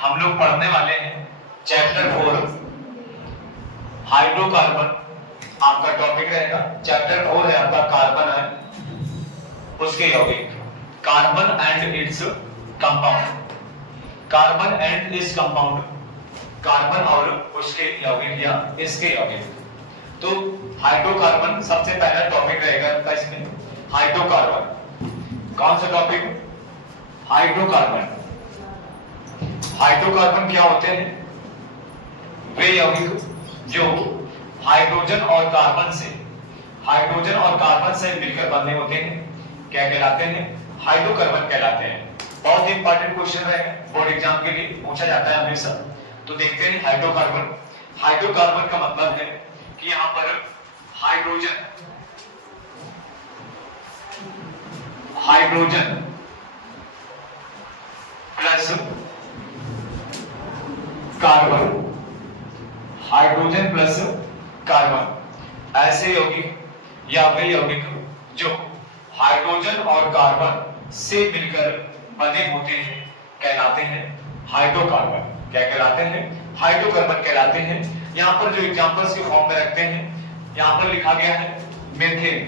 हम लोग पढ़ने वाले हैं चैप्टर 4 हाइड्रोकार्बन। आपका टॉपिक रहेगा चैप्टर 4 है आपका कार्बन है उसके यौगिक, carbon and its compound, carbon and its compound, carbon और उसके यौगिक या इसके यौगिक। तो हाइड्रोकार्बन सबसे पहला टॉपिक रहेगा आपका इसमें हाइड्रोकार्बन। कौन सा टॉपिक? हाइड्रोकार्बन। हाइड्रोकार्बन क्या होते हैं? वे यौगिक जो हाइड्रोजन और कार्बन से मिलकर बने होते हैं, क्या कहलाते हैं? हाइड्रोकार्बन कहलाते हैं। बहुत इंपॉर्टेंट क्वेश्चन है, बोर्ड एग्जाम के लिए पूछा जाता है हमेशा। तो देखते हैं हाइड्रोकार्बन। हाइड्रोकार्बन का मतलब है कि यहां पर hydrogen plus carbon, hydrogen plus carbon, ऐसे यौगिक या वे यौगिक जो हाइड्रोजन और कार्बन से मिलकर बने होते हैं कहलाते हैं हाइड्रोकार्बन। क्या कहलाते हैं? हाइड्रोकार्बन कहलाते हैं। यहाँ पर जो एग्जांपल्स के फॉर्म में रखते हैं, यहाँ पर लिखा गया है मेथेन।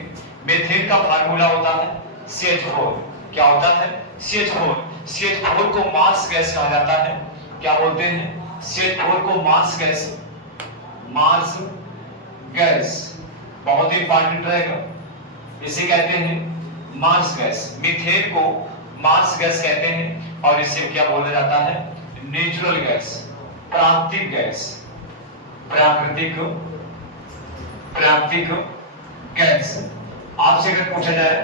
मेथेन का फार्मूला होता है CH4। क्या होता है? CH4। CH4 को मार्स गैस कहा जाता है। क्या बोलते हैं? CH4 को मार्स गैस, मार्स गैस बहुत ही इंपॉर्टेंट रहेगा। इसे कहते हैं मार्स गैस। मीथेन को मार्स गैस कहते हैं और इसे क्या बोला जाता है? नेचुरल गैस, प्राकृतिक गैस, प्राकृतिक गैस। आपसे अगर पूछा जाए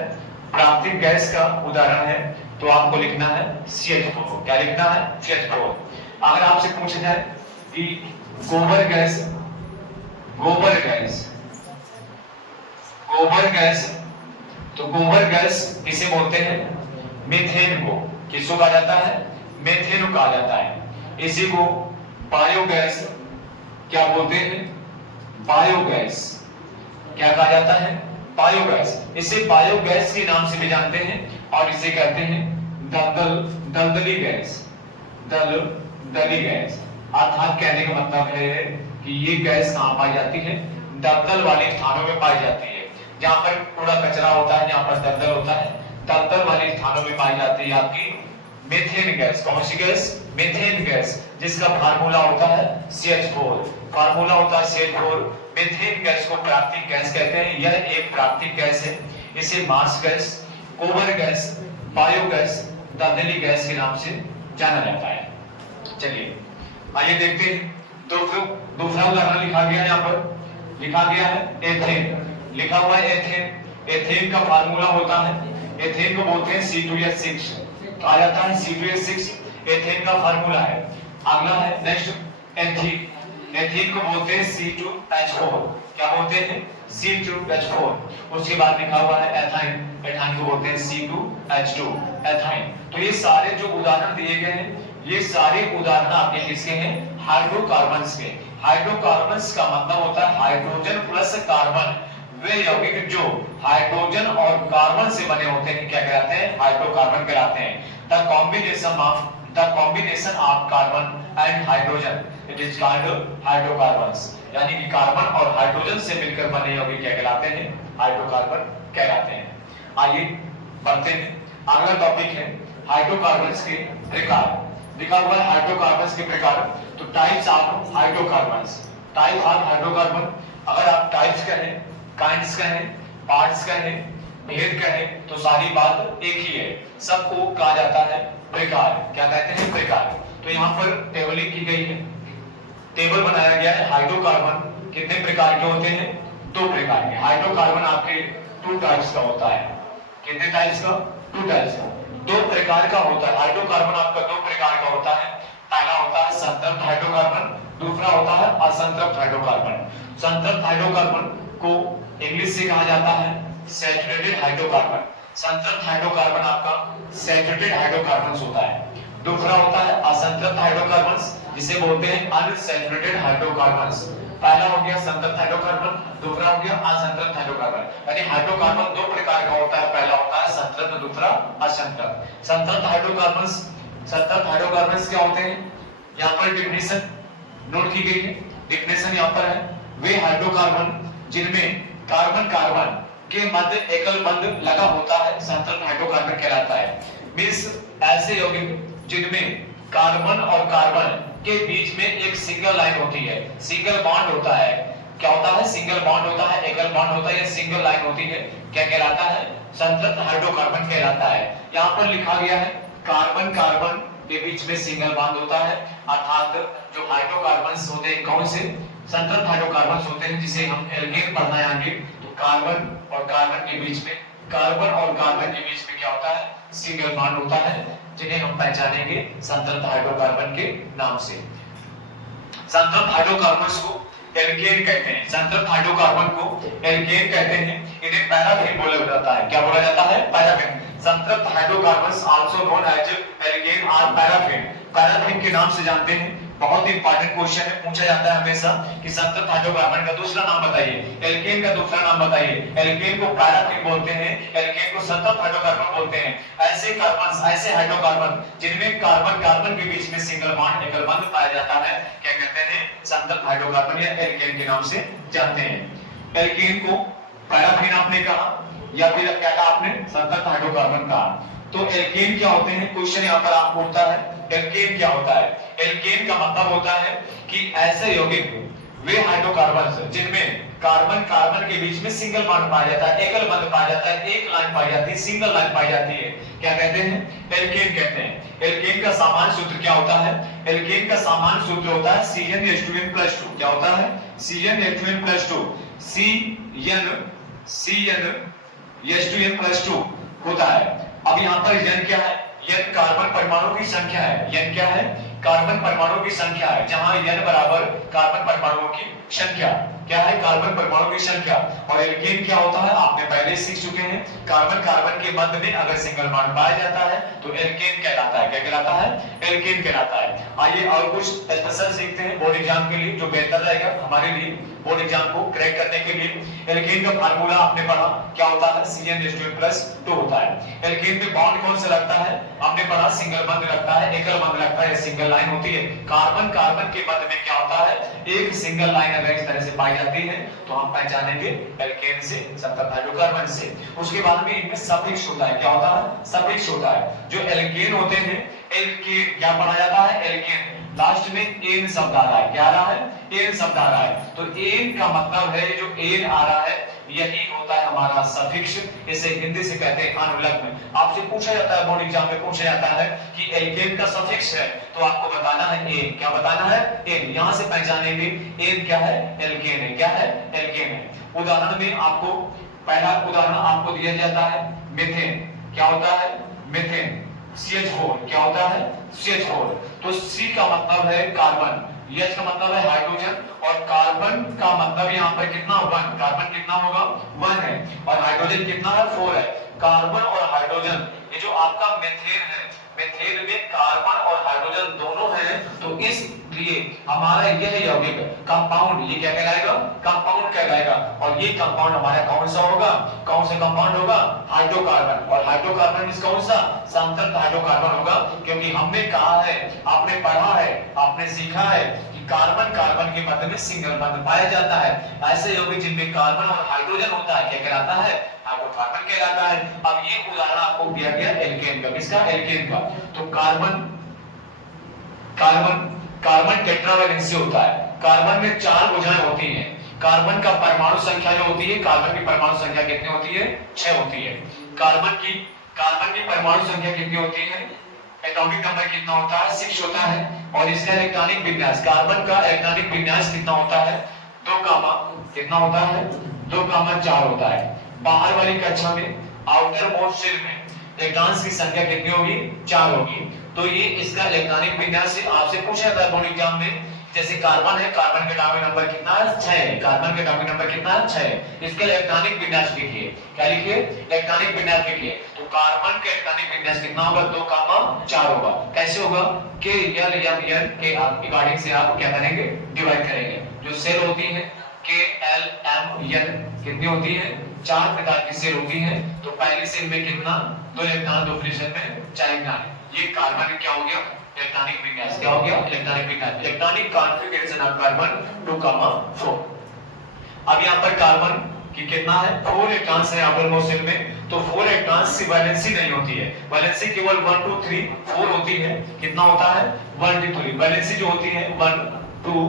प्राकृतिक गैस का उदाहरण है तो आपको लिखना है CH4। क्या लिखना है? CH4। अगर आपसे पूछा जाए कि गोबर गैस तो गोबर गैस किसे बोलते हैं? मीथेन को। किसको कहा जाता है? मीथेन को कहा जाता है। इसी को बायोगैस क्या बोलते हैं? बायोगैस। क्या कहा जाता है? बायोगैस। इसे बायोगैस के नाम से भी जानते हैं और इसे कहते हैं दलदली गैस। दलदली गैस अर्थात कहने का मतलब है कि ये गैस कहां पाई जाती है? दलदल वाले स्थानों में पाई जाती है। जहां पर कूड़ा कचरा होता है, जहां पर दलदल होता है, दलदल वाले स्थानों में पाई जाती है आपकी मीथेन गैस। कौन सी गैस? मीथेन गैस, जिसका फार्मूला होता है CH4। फार्मूला होता है CH4। मीथेन गैस को प्राकृतिक गैस कहते हैं। यह एक प्राकृतिक गैस है। इसे मार्स गैस, गोबर गैस, बायोगैस, दलदली गैस के नाम से जाना जाता है। चलिए आइए देखते हैं। दूसरा उदाहरण लिखा गया है, यहाँ पर लिखा गया है एथेन। लिखा हुआ है एथेन। एथेन का फार्मूला होता है, एथेन को बोलते हैं C2H6। तो आ जाता है C2H6 एथेन का फार्मूला है। अगला है नेक्स्ट एथीन। एथीन को बोलते हैं C2H4। क्या बोलते हैं? C2H4। उसके बाद लिखा हुआ है एथाइन। एथाइन को बोलते हैं C2H2 एथाइन। तो ये सारे जो उदाहरण दिए गए हैं, ये सारे उदाहरण आपके किसके हैं? हाइड्रोकार्बन्स के। हाइड्रोकार्बन्स का मतलब होता है हाइड्रोजन प्लस कार्बन। वे यौगिक जो हाइड्रोजन और कार्बन से बने होते हैं क्या कहलाते हैं? हाइड्रोकार्बन कहलाते हैं। The combination of carbon and hydrogen it is called hydrocarbons. यानी कि कार्बन और हाइड्रोजन से मिलकर बने यौगिक क्या कहलाते हैं? हाइड्रोकार्बन कहलाते हैं। आइए बढ़ते हैं। अगला टॉपिक है हाइड्रोकार्बन्स के प्रकार। लिखा हुआ है हाइड्रोकार्बन्स के प्रकार। तो types of hydrocarbons. Type of hydrocarbon, अगर आप टाइप्स कहें, काइंड्स कहें, पार्ट्स कहें, भेद कहें तो सारी बात एक ही है। सबको कहा जाता है प्रकार। क्या कहते हैं? प्रकार। तो यहाँ पर टेबलिंग की गई है, टेबल बनाया गया है। हाइड्रोकार्बन कितने प्रकार के होते हैं? 2 प्रकार के। हाइड्रोकार्बन आपके 2 टाइप्स का होता है। कितने टाइप्स का? 2 टाइप्स का, 2 प्रकार का होता है। हाइड्रोकार्बन आपका 2 प्रकार का होता है। पहला होता है संतृप्त हाइड्रोकार्बन, दूसरा होता है असंतृप्त हाइड्रोकार्बन। संतृप्त हाइड्रोकार्बन को इंग्लिश से कहा जाता है सैचुरेटेड हाइड्रोकार्बन। संतृप्त हाइड्रोकार्बन आपका सैचुरेटेड हाइड्रोकार्बन होता है। दूसरा होता है असंतृप्त हाइड्रोकार्बन, जिसे बोलते हैं अनसैचुरेटेड हाइड्रोकार्बन। पहला हो गया संतृप्त हाइड्रोकार्बन, दूसरा हो गया असंतृप्त हाइड्रोकार्बन। यानी हाइड्रोकार्बन 2 प्रकार का होता है। पहला होता है संतृप्त, दूसरा असंतृप्त। संतृप्त हाइड्रोकार्बन 70 हाइड्रोकार्बन्स क्या होते हैं? यहाँ पर डिफिनेशन नोट की गई है, डिफिनेशन यहाँ पर है, वे हाइड्रोकार्बन जिनमें कार्बन कार्बन के मध्य एकल बंध लगा होता है संतृप्त हाइड्रोकार्बन कहलाता है। मींस ऐसे यौगिक जिनमें कार्बन और कार्बन के बीच में एक सिंगल लाइन होती है, सिंगल बॉन्ड होता है। क्या होता है? सिंगल बॉन्ड होता है, एकल बॉन्ड होता है या सिंगल लाइन होती है, क्या कहलाता है? संतृप्त हाइड्रोकार्बन कहलाता है। यहाँ पर लिखा गया है कार्बन कार्बन के बीच में सिंगल बॉन्ड होता है, अर्थात जो हाइड्रोकार्बन्स होते हैं कौन से? संतृप्त हाइड्रोकार्बन्स होते हैं, जिसे हम एल्केन पढ़ना है आगे। तो कार्बन और कार्बन के बीच में, कार्बन और कार्बन के बीच में क्या होता है? सिंगल बॉन्ड होता है, जिन्हें हम पहचानेंगे संतृप्त हाइड्रोकार्बन के नाम से। संतृप्त हाइड्रोकार्बन्स को एल्केन कहते हैं, संतृप्त हाइड्रोकार्बन को एल्केन कहते हैं। इन्हें पैराफिन बोला जाता है। क्या बोला जाता है? पैराफिन। संतृप्त hydrocarbons also known as alkane और पैराफिन। पैराफिन के नाम से जानते हैं, बहुत इंपॉर्टेंट क्वेश्चन है, पूछा जाता है हमेशा कि संतृप्त हाइड्रोकार्बन का दूसरा नाम बताइए, एल्केन का दूसरा नाम बताइए। एल्केन को पैराफिन बोलते हैं, एल्केन को संतृप्त हाइड्रोकार्बन बोलते हैं। ऐसे कार्बन, ऐसे हाइड्रोकार्बन जिनमें कार्बन कार्बन के बीच में सिंगल बॉन्ड एकल बंध पाया जाता है, क्या कहते हैं? संतृप्त हाइड्रोकार्बन या एल्केन के नाम से जानते हैं। एल्केन को पैराफिन आपने कहा या फिर क्या कहा आपने? संतृप्त हाइड्रोकार्बन कहा। तो एल्केन क्या होते हैं? क्वेश्चन यहाँ पर आपको उठता है, एल्केन क्या होता है? एल्केन का मतलब होता है कि ऐसे यौगिक वे हाइड्रोकार्बन्स जिनमें कार्बन कार्बन के बीच में सिंगल बॉन्ड पाया जाता है, एकल बंध पाया जाता है, एक लाइन पाई जाती है, सिंगल लाइन पाई जाती है, क्या कहते हैं? एल्केन कहते हैं। एल्केन का सामान्य सूत्र क्या होता है? एल्केन का सामान्य सूत्र होता है CnH2n+2। क्या होता है? CnH2n+2। CnH2n+2 होता है। अब यहाँ पर n क्या है? n कार्बन परमाणु की संख्या है। n क्या है? कार्बन परमाणु की संख्या है, जहां n बराबर कार्बन परमाणुओं की संख्या। क्या है? कार्बन परमाणु की संख्या। और एल्केन क्या होता है? आपने पहले सीख चुके हैं, कार्बन कार्बन के मध्य में अगर सिंगल बॉन्ड पाया जाता है तो एल्केन कहलाता है। क्या कहलाता है? एल्केन कहलाता है। आइए और कुछ स्पेशल सीखते हैं बोर्ड एग्जाम के लिए, जो बेहतर रहेगा हमारे लिए बोर्ड एग्जाम को क्रैक करने के लिए। एल्केन का फार्मूला आपने पढ़ा, क्या होता है? CnH2n+2 होता है। एल्केन में बॉन्ड कौन सा लगता है? आपने पढ़ा, सिंगल बंध लगता है, एकल बंध लगता है, सिंगल लाइन होती है। कार्बन कार्बन के मध्य में क्या होता है? एक सिंगल लाइन अगर इस तरह से पाई जाती है तो हम पहचानेंगे एल्केन से, संतृप्त हाइड्रोकार्बन से। उसके बाद में इनमें सफिक्स होता है। क्या होता है? सफिक्स होता है। जो एल्केन होते हैं, एल्केन क्या पढ़ा जाता है? एल्केन लास्ट में एन शब्द आ रहा है। क्या आ रहा है? एन शब्द आ रहा है। तो एन का मतलब है, जो एन आ रहा है यही होता है हमारा सफिक्स। इसे हिंदी से कहते हैं अनुलग्न। आपसे पूछा जाता है, बोर्ड एग्जाम में पूछा जाता है कि एल्केन का सफिक्स है, तो आपको बताना है एन। क्या बताना है? एन। यहां से पहचानेंगे एन क्या है? एल्केन है। क्या है? एल्केन है। उदाहरण में आपको पहला उदाहरण आपको दिया जाता है मीथेन। क्या होता है? मीथेन। CH4 क्या होता है? CH4। तो C का मतलब है कार्बन, H का मतलब है हाइड्रोजन, और कार्बन का मतलब यहाँ पर कितना? 1। कार्बन कितना होगा? 1 है। और हाइड्रोजन कितना है? 4 है। कार्बन और हाइड्रोजन, ये जो आपका मीथेन है, मीथेन में कार्बन और हाइड्रोजन दोनों हैं, तो इसलिए हमारा यह यौगिक कंपाउंड, ये क्या कहलाएगा? कंपाउंड कहलाएगा। और ये कंपाउंड हमारा कौन सा होगा? कौन सा कंपाउंड होगा? हाइड्रोकार्बन। और हाइड्रोकार्बन मींस कौन सा? संतृप्त हाइड्रोकार्बन होगा, क्योंकि हमने कहा है, आपने पढ़ा है, आपने सीखा है कि कार्बन कार्बन के मध्य में सिंगल बॉन्ड पाया जाता है। ऐसे यौगिक जिनमें कार्बन और हाइड्रोजन होता है, क्या कहलाता है? हाइड्रोकार्बन कहलाता है। अब ये उदाहरण आपको दिया गया एल्केन का। किसका? एल्केन का। तो कार्बन कार्बन कार्बन टेट्रावैलेंसी होता है। कार्बन में 4 भुजाएं होती हैं। कार्बन का परमाणु संख्या जो होती है, कार्बन की परमाणु संख्या कितनी होती है? 6 होती है। कार्बन की परमाणु संख्या कितनी होती है? एटॉमिक नंबर कितना होता है? 6 होता है। और इसका इलेक्ट्रॉनिक विन्यास, कार्बन का इलेक्ट्रॉनिक विन्यास कितना होता है? 2 कामा कितना होता है? 2 कामा 4 होता है। बाहर वाली कक्षा में, आउटर मोस्ट शेल में इलेक्ट्रॉन्स की संख्या कितनी होगी? 4 होगी। तो ये इसका इलेक्ट्रॉनिक विन्यास से आपसे पूछा जाता है बोर्ड एग्जाम में। जैसे कार्बन है, कार्बन का एटॉमिक नंबर कितना है? 6 है। कार्बन का एटॉमिक नंबर कितना है? 6 है। इसका इलेक्ट्रॉनिक विन्यास लिखिए। क्या लिखिए? इलेक्ट्रॉनिक विन्यास लिखिए। तो कार्बन का इलेक्ट्रॉनिक विन्यास कितना होगा? 2 कामा 4 होगा। कैसे होगा? के एल एम एन के अकॉर्डिंग से आप क्या करेंगे? डिवाइड करेंगे। जो सेल होती है के एल एम एन कितनी होती है? 4 प्रकार की सेल होती है। तो पहली सेल में कितना? 2 इलेक्ट्रॉन, दूसरी सेल में 4 इलेक्ट्रॉन। ये कार्बन क्या हो गया, इलेक्ट्रॉनिक विन्यास क्या हो गया, इलेक्ट्रॉनिक विन्यास, इलेक्ट्रॉनिक कॉन्फ़िगरेशन ऑफ कार्बन 2,4। अब यहाँ पर कार्बन की कितना है, 4 इलेक्ट्रॉन्स है यहाँ पर मोशिल में, तो 4 इलेक्ट्रॉन्स की वैलेंसी नहीं होती है, वैलेंसी केवल 1 2 3 4 होती है। कितना होता है, 1 2 3, वैलेंसी जो होती है 1 2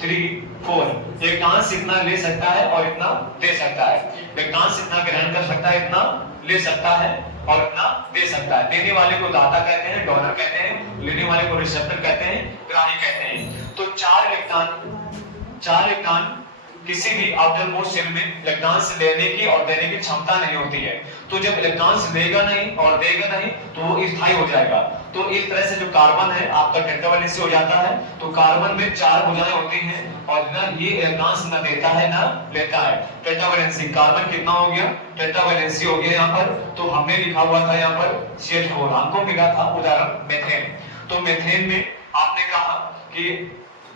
3 4। इलेक्ट्रॉन्स इतना ले सकता है और इतना दे सकता है, इलेक्ट्रॉन्स इतना ग्रहण कर सकता है, इतना ले सकता है और इतना दे सकता है। देने वाले को दाता कहते हैं, डोनर कहते हैं, लेने वाले को रिसेप्टर कहते हैं, ग्राही कहते हैं। तो 4 इलेक्ट्रॉन किसी भी आउटर मोस्ट शेल में इलेक्ट्रॉन्स लेने की और देने की क्षमता नहीं होती है। तो जब इलेक्ट्रॉन्स लेगा नहीं और देगा नहीं तो वो स्थायी हो जाएगा। तो इस तरह से जो कार्बन है आपका टेट्रावैलेंसी हो जाता है। तो कार्बन में 4 भुजाएं होती हैं और ना ये इलेक्ट्रॉन्स ना देता है ना लेता है। टेट्रावैलेंसी, कार्बन कितना हो गया, टेट्रावैलेंसी हो गया यहाँ पर। तो हमने लिखा हुआ था यहाँ पर CH4, हमको मिला था उदाहरण मेथेन। तो मेथेन में आपने कहा कि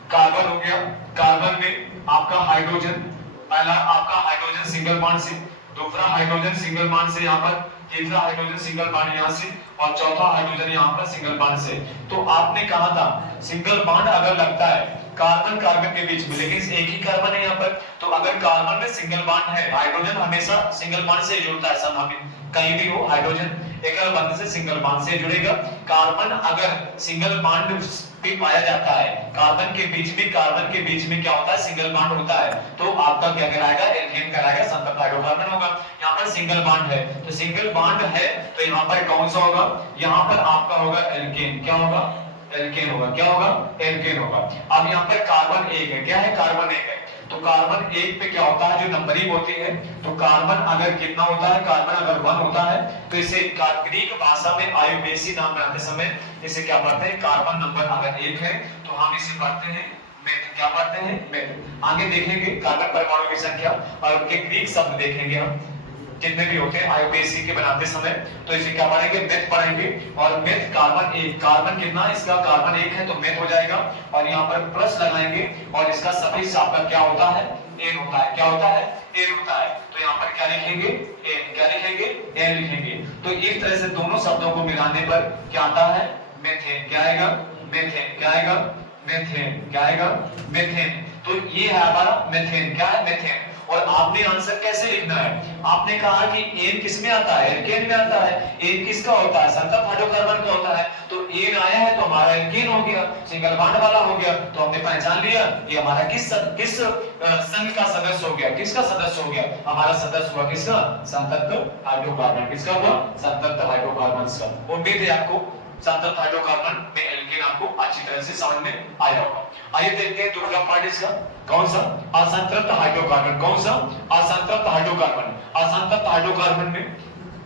कार्बन हो गया, कार्बन में आपका हाइड्रोजन, पहला आपका हाइड्रोजन सिंगल बॉन्ड से, दूसरा हाइड्रोजन सिंगल बॉन्ड से यहाँ पर, तीसरा हाइड्रोजन सिंगल बॉन्ड यहाँ से और चौथा हाइड्रोजन यहाँ पर सिंगल बॉन्ड से। तो आपने कहा था सिंगल बॉन्ड अगर लगता है कार्बन कार्बन के बीच में, लेकिन एक ही कार्बन है यहाँ पर, तो अगर कार्बन में सिंगल बॉन्ड है, हाइड्रोजन हमेशा सिंगल बॉन्ड से जुड़ता है, सब हमें कहीं भी हो हाइड्रोजन एकल बंध से सिंगल बॉन्ड से जुड़ेगा। कार्बन अगर सिंगल बॉन्ड भी पाया जाता है, कार्बन के बीच में क्या होता है, सिंगल बॉन्ड होता है, तो आपका क्या कहलाएगा, एल्केन कहलाएगा, संतत हाइड्रोकार्बन होगा। यहाँ पर सिंगल बॉन्ड है, तो सिंगल बॉन्ड है तो यहाँ पर कौन सा होगा, यहाँ पर आपका होगा एल्केन। क्या होगा, एल्केन होगा। क्या होगा, एल्केन होगा। अब यहाँ पर कार्बन 1 है, क्या है, कार्बन 1 है। तो कार्बन 1 पे क्या होता है, जो नंबरिंग होती है, तो कार्बन अगर कितना होता है, कार्बन अगर 1 होता है तो इसे ग्रीक भाषा में आयुर्वेसी नाम बनाते समय इसे क्या पढ़ते हैं, कार्बन नंबर अगर 1 है तो हम इसे पढ़ते हैं मेथ। क्या पढ़ते हैं, मेथ। आगे देखेंगे कार्बन परमाणु की संख्या और उनके ग्रीक शब्द देखेंगे हम जितने भी होते हैं आयुर्वेसी के बनाते समय, तो इसे क्या पढ़ेंगे, मेथ पढ़ेंगे। और मेथ कार्बन 1, कार्बन कितना, इसका कार्बन 1 है तो मेथ हो जाएगा और यहाँ पर प्लस लगाएंगे और इसका सफिक्स आपका क्या होता है, एन होता है। क्या होता है, एन होता है। तो यहाँ पर क्या लिखेंगे, एन। क्या लिखेंगे, एन लिखेंगे। तो इस तरह से दोनों शब्दों को मिलाने पर क्या आता है, मेथेन। क्या आएगा, मेथेन। क्या आएगा, मेथेन। क्या आएगा, मेथेन। तो ये है हमारा मेथेन। क्या है, मेथेन। और आपने आंसर कैसे लिखना है, आपने कहा कि एन किस में आता है, एल्केन में आता है। एन किसका होता है, संतत हाइड्रोकार्बन का होता है। तो एन आया है तो हमारा एल्केन हो गया, सिंगल बॉन्ड वाला हो गया। तो हमने पहचान लिया ये हमारा किस संघ का सदस्य हो गया, किसका सदस्य हो गया, हमारा सदस्य हुआ किसका, संतत हाइड्रोकार्बन। किसका हुआ, संतत हाइड्रोकार्बन का। उम्मीद है आपको संतत हाइड्रोकार्बन में एल्केन आपको अच्छी तरह से समझ में आया होगा। आइए देखते हैं दूसरा पार्ट इसका, कौन सा, असंतृप्त हाइड्रोकार्बन। कौन सा, असंतृप्त हाइड्रोकार्बन। असंतृप्त हाइड्रोकार्बन में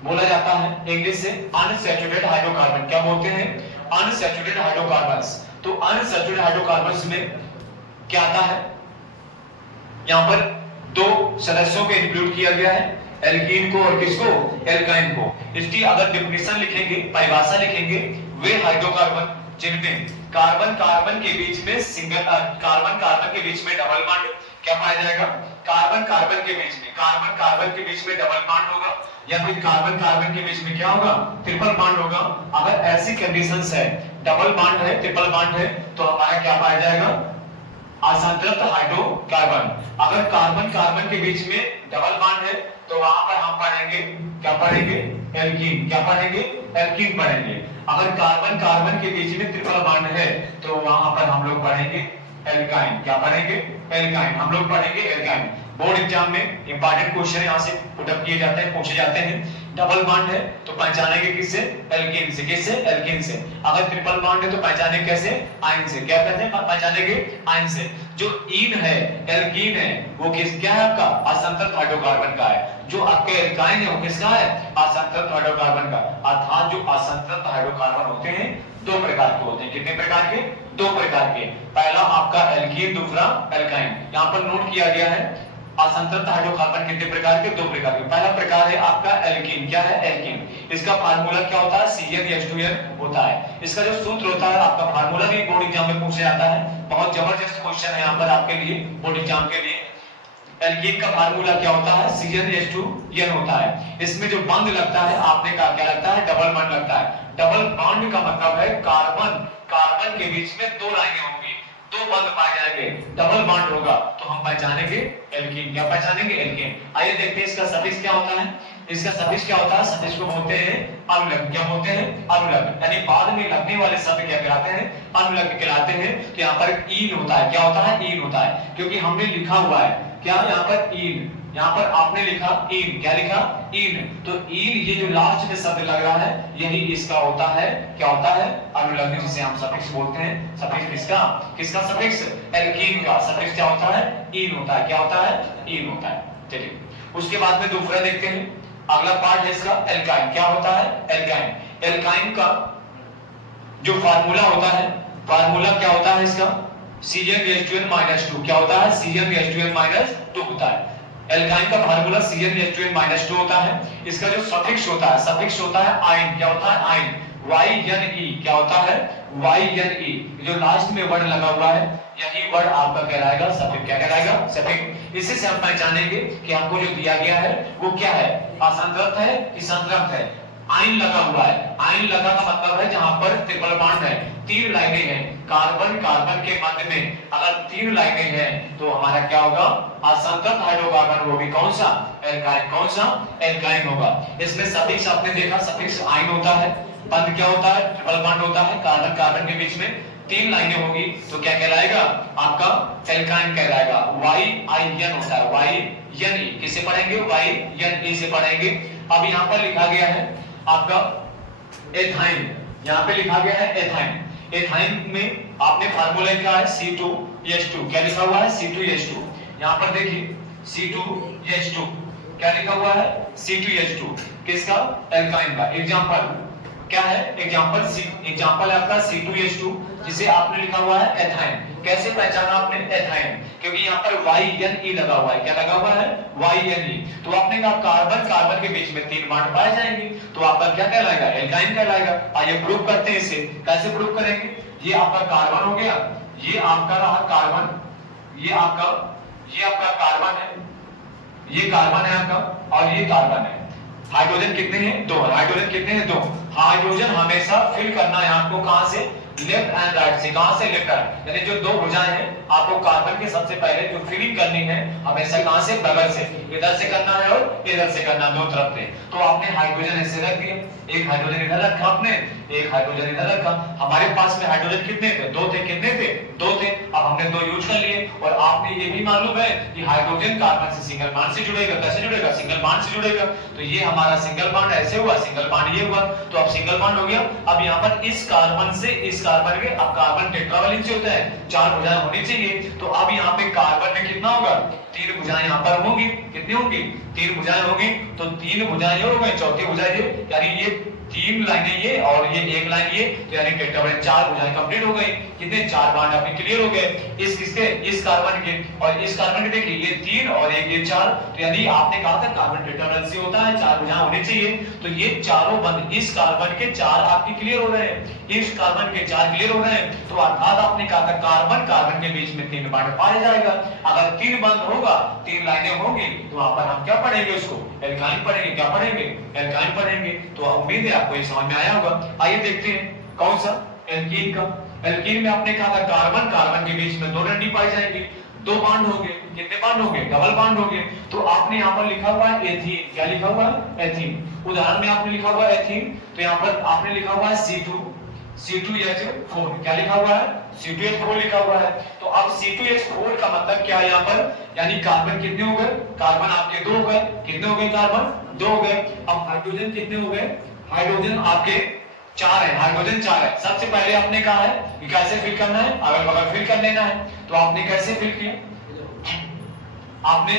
बोला जाता है इंग्लिश से अनसैचुरेटेड हाइड्रोकार्बन। क्या बोलते हैं, अनसैचुरेटेड हाइड्रोकार्बन्स। तो अनसैचुरेटेड हाइड्रोकार्बन्स में क्या आता है, यहाँ पर 2 सदस्यों को इंक्लूड किया गया है, एल्कीन को और किसको, एल्काइन को। इसकी अगर डेफिनेशन लिखेंगे, परिभाषा लिखेंगे, वे हाइड्रोकार्बन जिनमें कार्बन कार्बन के बीच में सिंगल, कार्बन कार्बन के बीच में डबल बॉन्ड क्या पाया जाएगा, कार्बन कार्बन के बीच में, कार्बन कार्बन के बीच में डबल बॉन्ड होगा या फिर कार्बन कार्बन के बीच में क्या होगा, ट्रिपल बॉन्ड होगा। अगर ऐसी कंडीशंस है, डबल बॉन्ड है, ट्रिपल बॉन्ड है, तो हमारा क्या पाया जाएगा, असंतृप्त हाइड्रोकार्बन। अगर कार्बन कार्बन के बीच में डबल बॉन्ड है तो वहां पर हम पढ़ेंगे, क्या पढ़ेंगे, एल्कीन। क्या पढ़ेंगे, एल्कीन पढ़ेंगे। अगर कार्बन कार्बन के बीच में ट्रिपल बॉन्ड है तो वहां पर हम लोग पढ़ेंगे एल्काइन। क्या पढ़ेंगे, एल्काइन। हम लोग पढ़ेंगे एल्काइन। बोर्ड एग्जाम में इंपॉर्टेंट क्वेश्चन यहां से पुटअप किए जाते हैं, पूछे जाते हैं। डबल बॉन्ड है तो पहचानेंगे किससे, एल्कीन से। किससे, एल्कीन से। अगर ट्रिपल बॉन्ड है तो पहचानेंगे कैसे, आयन से। क्या कहते हैं, पहचानेंगे आयन से। जो ईन है, एल्कीन है, वो किस क्या है, आपका असंतृप्त हाइड्रोकार्बन का है। जो आपके एल्काइन है वो किसका है, असंतृप्त हाइड्रोकार्बन का। अर्थात जो असंतृप्त हाइड्रोकार्बन होते हैं 2 प्रकार के होते हैं। कितने प्रकार के, 2 प्रकार के। पहला आपका एल्कीन, दूसरा एल्काइन। यहाँ पर नोट किया गया है असंतृप्त हाइड्रोकार्बन कितने प्रकार के, 2 प्रकार के। पहला प्रकार है आपका एल्कीन। क्या है, एल्कीन। इसका फार्मूला क्या होता है, CnH2n होता है। इसका जो सूत्र होता है, आपका फार्मूला भी बोर्ड एग्जाम में पूछा जाता है। बहुत जबरदस्त क्वेश्चन है यहाँ पर आपके लिए, बोर्ड एग्जाम के लिए। एल्कीन का फार्मूला क्या होता है, CnH2n होता है। इसमें जो बंध लगता है, आपने कहा क्या लगता है, डबल बॉन्ड लगता है। डबल बॉन्ड का मतलब है कार्बन कार्बन के बीच में दो लाइनें होंगी, दो बंध पाए जाएंगे, डबल बॉन्ड होगा तो हम पहचानेंगे एल्कीन। क्या पहचानेंगे? एल्कीन। आइए देखते हैं इसका सफिक्स क्या होता है। इसका सफिक्स क्या होता है? सफिक्स को बोलते हैं अनुलग्न। क्या बोलते हैं? अनुलग्न। यानी बाद में लगने वाले शब्द क्या कहलाते हैं? अनुलग्न कहलाते हैं। तो यहाँ पर ईन होता है। क्या होता है? ईन होता है, क्योंकि हमने लिखा हुआ है क्या यहाँ पर? ईन। यहाँ पर आपने लिखा इन। क्या लिखा? इन। तो इन ये जो लास्ट में शब्द लग रहा है यही इसका होता है। क्या होता है? अनुलग्न, जिसे हम सफिक्स बोलते हैं। सफिक्स किसका? किसका सफिक्स? एल्कीन का सफिक्स क्या होता है? इन होता है। क्या होता है? इन होता है। चलिए उसके बाद में दूसरा देखते हैं। अगला पार्ट है इसका एल्काइन। क्या होता है? एल्काइन। एल्काइन का जो फार्मूला होता है, फार्मूला क्या होता है इसका? Cn2n-2। क्या होता है? Cn2n-2 होता है। एल्काइन का फार्मूला Cn2n-2 होता है। इसका जो सफिक्स होता है, सफिक्स होता है आइन। क्या होता है? आइन। YNE। क्या होता है? YNE। जो लास्ट में वर्ड लगा हुआ है यही वर्ड आपका कहलाएगा सफिक्स। क्या कहलाएगा? सफिक्स। इसी से हम पहचानेंगे कि हमको जो दिया गया है वो क्या है? असंतृप्त है कि संतृप्त है? आइन लगा हुआ है। आइन लगा का मतलब है जहां पर ट्रिपल बॉन्ड है, तीन लाइनें हैं, कार्बन कार्बन के मध्य में अगर तीन लाइनें हैं तो हमारा क्या होगा? असंतृप्त हाइड्रोकार्बन। वो भी कौन सा? एल्काइन। कौन सा? एल्काइन होगा। इसमें सफिक्स आपने देखा, सफिक्स आइन होता है। बंध क्या होता है? ट्रिपल बॉन्ड होता है, कार्बन कार्बन के बीच में तीन लाइनें होगी तो क्या कहलाएगा? आपका एल्काइन कहलाएगा। YIN होता है। YNE किसे पढ़ेंगे? YNE से पढ़ेंगे। अब यहाँ पर लिखा गया है आपका एथाइन। यहाँ पे लिखा गया है एथाइन। एथाइन में आपने फार्मूला क्या है? C2H2। क्या लिखा हुआ है? C2H2। यहाँ पर देखिए C2H2 क्या लिखा हुआ है? C2H2 किसका? एल्काइन का। एग्जांपल क्या है? एग्जांपल है आपका C2H2 जिसे आपने लिखा हुआ है एथाइन। कैसे पहचाना आपने? एथाइन, क्योंकि यहाँ पर YNE लगा हुआ है। क्या लगा हुआ है? YNE। तो आपने कहा कार्बन कार्बन के बीच में तीन बॉन्ड पाए जाएंगे तो आपका क्या कहलाएगा? एल्काइन कहलाएगा। आइए प्रूव करते हैं इसे। कैसे प्रूव करेंगे? ये आपका कार्बन हो गया, ये आपका रहा कार्बन, ये आपका कार्बन है, ये कार्बन है आपका और ये कार्बन है। हाइड्रोजन कितने हैं? दो। हाइड्रोजन कितने हैं? दो। हाइड्रोजन हमेशा फिल करना है आपको कहां से? लेफ्ट एंड राइट से। कहां से? Left right. यानी जो दो भुजाएं हैं आपको कार्बन के सबसे पहले जो फिलिंग करनी है हमेशा कहां से? बगल से। इधर से करना है और इधर से करना, दो तरफ से। तो आपने हाइड्रोजन ऐसे रख दिया, एक हाइड्रोजन इधर रखा आपने, एक हाइड्रोजन इधर रखा। हमारे पास में हाइड्रोजन कितने थे? दो थे। कितने थे? दो थे। अब हमने दो यूज कर लिए और आपने ये भी मालूम है कि हाइड्रोजन कार्बन से सिंगल बॉन्ड से जुड़ेगा। कैसे जुड़ेगा? सिंगल बॉन्ड से जुड़ेगा। तो ये हमारा सिंगल बॉन्ड ऐसे हुआ, सिंगल बॉन्ड ये हुआ, तो अब सिंगल बॉन्ड हो गया। अब यहाँ पर इस कार्बन से इस कार्बन के, अब कार्बन टेट्रावैलेंट से होता है, चार भुजाएं होनी चाहिए। तो अब यहाँ पे कार्बन में कितना होगा? तीन भुजाएं यहाँ पर होंगी। कितनी होंगी? तीन भुजाएं होंगी। तो तीन भुजाएं ये हो गई, चौथी भुजाएं ये, यानी ये तीन लाइनें ये और ये एक लाइन ये, तो यानी टेट्रावैलेंट चार भुजाएं कंप्लीट हो गई। कितने? चार बॉन्ड अपने क्लियर हो गए। इस किसके? इस कार्बन के और इस कार्बन के। देखिए ये तीन और एक ये चार, तो यानी आपने कहा था कार्बन टेट्रावैलेंट से होता है, चार भुजाएं होनी चाहिए। तो ये चारों बंद इस कार्बन के चार आपके क्लियर हो रहे हैं, इस कार्बन के चार क्लियर हो रहे हैं। तो अर्थात आपने कहा था कार्बन कार्बन के बीच में तीन बॉन्ड पाया जाएगा। अगर तीन बंद होगा, तीन लाइनें होंगी, तो वहां पर हम क्या पढ़ेंगे? उसको एल्काइन पढ़ेंगे। क्या पढ़ेंगे? एल्काइन पढ़ेंगे। तो उम्मीद है आपको ये समझ में आया होगा। आइए देखते हैं कौन सा? एल्कीन का। एल्कीन में आपने कहा था कार्बन कार्बन के बीच में दो डंडी पाई जाएगी, दो बॉन्ड होंगे। कितने बॉन्ड होंगे? डबल बॉन्ड होंगे। तो आपने यहाँ पर लिखा हुआ है एथीन। क्या लिखा हुआ है? एथीन। उदाहरण में आपने लिखा हुआ है एथीन, तो यहाँ पर आपने लिखा हुआ है C2H4। क्या लिखा हुआ है? C2H4 लिखा हुआ है। तो अब C2H4 का मतलब क्या है यहाँ पर? यानी कार्बन कितने हो गए? कार्बन आपके दो हो गए। कितने हो गए? कार्बन दो हो गए। अब हाइड्रोजन कितने हो गए? हाइड्रोजन आपके चार है। हाइड्रोजन चार है। सबसे पहले आपने कहा है कि कैसे फिल करना है? अगल बगल फिल कर लेना है। तो आपने कैसे फिल किया? आपने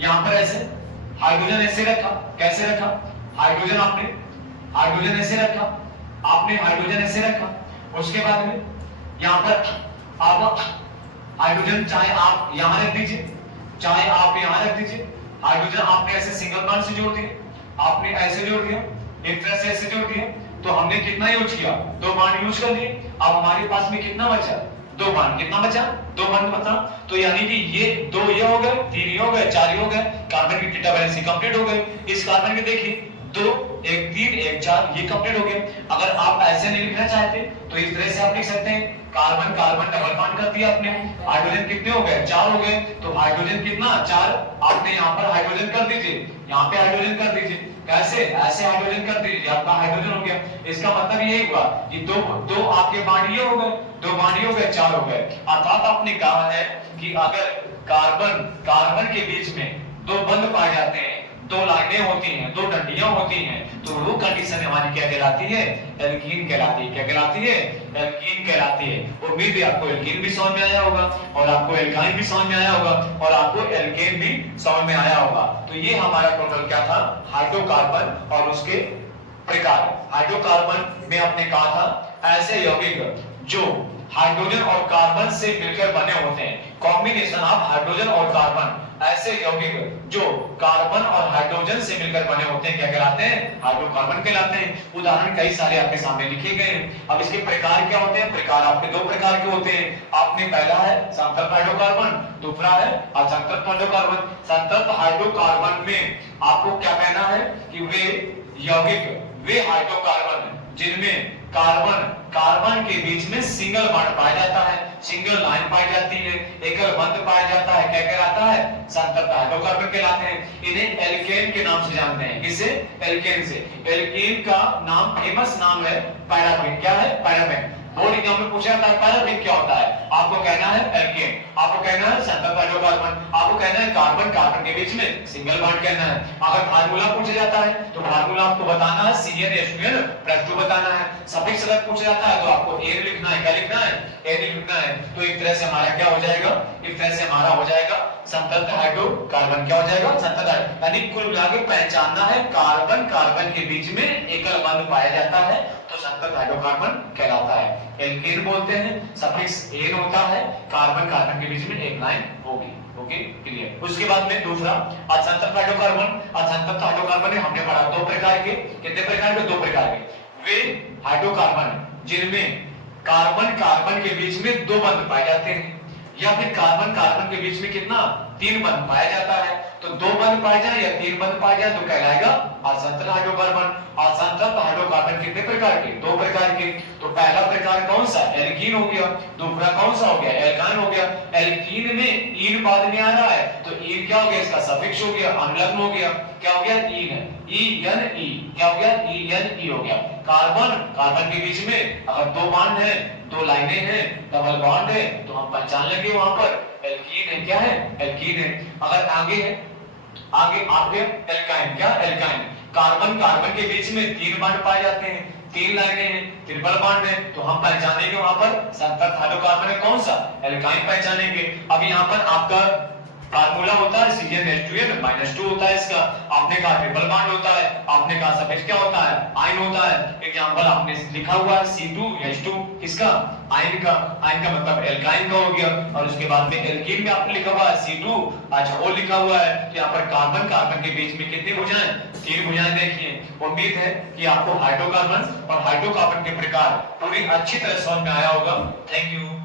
यहाँ पर ऐसे हाइड्रोजन ऐसे रखा। कैसे रखा? हाइड्रोजन हाइड्रोजन ऐसे रखा, आपने हाइड्रोजन ऐसे रखा। उसके बाद में यहाँ पर आप हाइड्रोजन चाहे आप यहाँ रख दीजिए, चाहे आप यहाँ रख दीजिए। हाइड्रोजन आपने ऐसे सिंगल बॉन्ड से जोड़ दिए, आपने ऐसे जोड़ दिया, एक तरह से ऐसे जोड़ दिया। तो हमने कितना यूज किया? दो बॉन्ड यूज कर लिए। अब हमारे पास में कितना बचा? दो बॉन्ड। कितना बचा? दो बॉन्ड बचा। तो यानी कि ये दो ये हो गए, तीन ये हो गए, चार ये हो गए। कार्बन की टेट्रावैलेंसी कंप्लीट हो गई। इस कार्बन के देखिए 2 1 3 1 4 ये कंप्लीट हो गया। अगर आप ऐसे नहीं लिखना चाहते तो इस तरह से आप लिख सकते हैं, कार्बन कार्बन डबल बॉन्ड कर दिया आपने, हाइड्रोजन कितने हो गए 4 हो गए, तो हाइड्रोजन कितना 4, आपने यहाँ पर हाइड्रोजन कर दीजिए, यहाँ पे हाइड्रोजन कर दीजिए, कैसे ऐसे हाइड्रोजन कर दीजिए, आपका हाइड्रोजन हो गया। इसका मतलब यही हुआ कि दो आपके बॉन्ड ये हो गए, 2 बॉन्ड हो गए 4 हो गए। अर्थात आपने कहा है कि अगर कार्बन कार्बन के बीच में 2 बंध पाए जाते हैं, 2 लाइनें होती हैं, 2 डंडियां होती हैं, तो वो कंडीशन हमारी क्या कहलाती है, एल्कीन कहलाती है। क्या कहलाती है, एल्कीन कहलाती है। उम्मीद है आपको एल्कीन भी समझ में आया होगा और आपको एल्काइन भी समझ में आया होगा और आपको एल्केन भी समझ में आया होगा। तो ये हमारा टोटल क्या था, हाइड्रोकार्बन और उसके प्रकार। हाइड्रोकार्बन में आपने कहा था ऐसे यौगिक जो हाइड्रोजन और कार्बन से मिलकर बने होते हैं, कॉम्बिनेशन ऑफ हाइड्रोजन और कार्बन, ऐसे यौगिक जो कार्बन और हाइड्रोजन से मिलकर बने होते हैं क्या कहलाते हैं, हाइड्रोकार्बन कहलाते हैं। उदाहरण कई सारे आपके सामने लिखे गए हैं। अब इसके प्रकार क्या होते हैं, प्रकार आपके 2 प्रकार के होते हैं। आपने पहला है संतृप्त हाइड्रोकार्बन, दूसरा है असंतृप्त हाइड्रोकार्बन। संतृप्त हाइड्रोकार्बन में आपको क्या कहना है कि वे यौगिक, वे हाइड्रोकार्बन जिनमें कार्बन कार्बन के बीच में सिंगल बॉन्ड पाया जाता है, सिंगल लाइन पाई जाती है, एकल बंध पाया जाता है, क्या कहलाता है, संतृप्त हाइड्रोकार्बन कहलाते हैं। इन्हें एल्केन के नाम से जानते हैं। किसे, एल्केन से। एल्केन का नाम, फेमस नाम है पैराबेन। क्या है, पैराबेन। बोर्ड एग्जाम में पूछा जाता है पैराबेन क्या होता है, आपको कहना है एल्केन, आपको कहना है संतृप्त हाइड्रोकार्बन, आपको कहना है कार्बन कार्बन के बीच में सिंगल बॉन्ड कहना है। अगर फार्मूला पूछा जाता है तो फार्मूला आपको बताना है CnH2n+2 बताना है। सफिक्स अगर पूछा जाता है तो आपको N लिखना है। क्या लिखना है, N लिखना है। तो एक तरह से हमारा क्या हो जाएगा, एक तरह से हमारा हो जाएगा संतृप्त हाइड्रोकार्बन। क्या हो जाएगा, संतृप्त। यानी कुल मिला के पहचानना है कार्बन कार्बन के बीच में एकल बंध पाया जाता है तो संतृप्त हाइड्रोकार्बन कहलाता है। एल्केन बोलते हैं, सफिक्स N होता है, कार्बन कार्बन के बीच में एक लाइन होगी। Okay, clear. उसके बाद में दूसरा असंतृप्त हाइड्रोकार्बन। असंतृप्त हाइड्रोकार्बन हमने पढ़ा 2 प्रकार के। कितने प्रकार के, 2 प्रकार के। वे हाइड्रोकार्बन जिनमें कार्बन कार्बन के बीच में 2 बंध पाए जाते हैं, या फिर कार्बन कार्बन के बीच में कितना, 3 बंध पाया जाता है। तो 2 बंध पाए जाए या 3 बंध पाए जाए तो कहलाएगा असंतृप्त हाइड्रोकार्बन। असंतृप्त हाइड्रोकार्बन कितने प्रकार के, 2 प्रकार के। तो पहला प्रकार कौन सा, एल्कीन हो गया। दूसरा कौन सा हो गया, एल्काइन हो गया। एल्कीन में ईन बाद में आ रहा है तो ईन क्या हो गया, इसका सफिक्स हो गया, अनुलग्न हो गया। क्या हो गया, ईन, E-N-E। क्या हो गया, E-N-E हो गया। कार्बन कार्बन के बीच में अगर 2 बॉन्ड है, 2 लाइनें हैं, डबल बॉन्ड है, तो हम पहचान लेंगे वहां पर एल्कीन है। क्या है, एल्कीन है। अगर आगे है, आगे आपके एल्काइन। क्या, एल्काइन। कार्बन कार्बन के बीच में 3 बॉन्ड पाए जाते हैं, 3 लाइनें हैं, ट्रिपल बॉन्ड है, तो हम पहचानेंगे वहां पर संतृप्त हाइड्रोकार्बन है कौन सा, एल्काइन पहचानेंगे। अब यहाँ पर आपका फार्मूला होता है CnH2n-2 होता है इसका। आपने कहा ट्रिपल बॉन्ड होता है, आपने कहा सफिक्स क्या होता है, आयन होता है। एग्जांपल आपने लिखा हुआ है C2H2, किसका, आयन का। आयन का मतलब एल्काइन का हो गया। और उसके बाद में एल्कीन में आपने लिखा हुआ है C2H4 लिखा हुआ है। तो यहाँ पर कार्बन कार्बन के बीच में कितनी भुजाएं, 3 भुजाएं देखिए। उम्मीद है कि आपको हाइड्रोकार्बन और हाइड्रोकार्बन के प्रकार पूरी अच्छी तरह समझ में आया होगा। Thank you.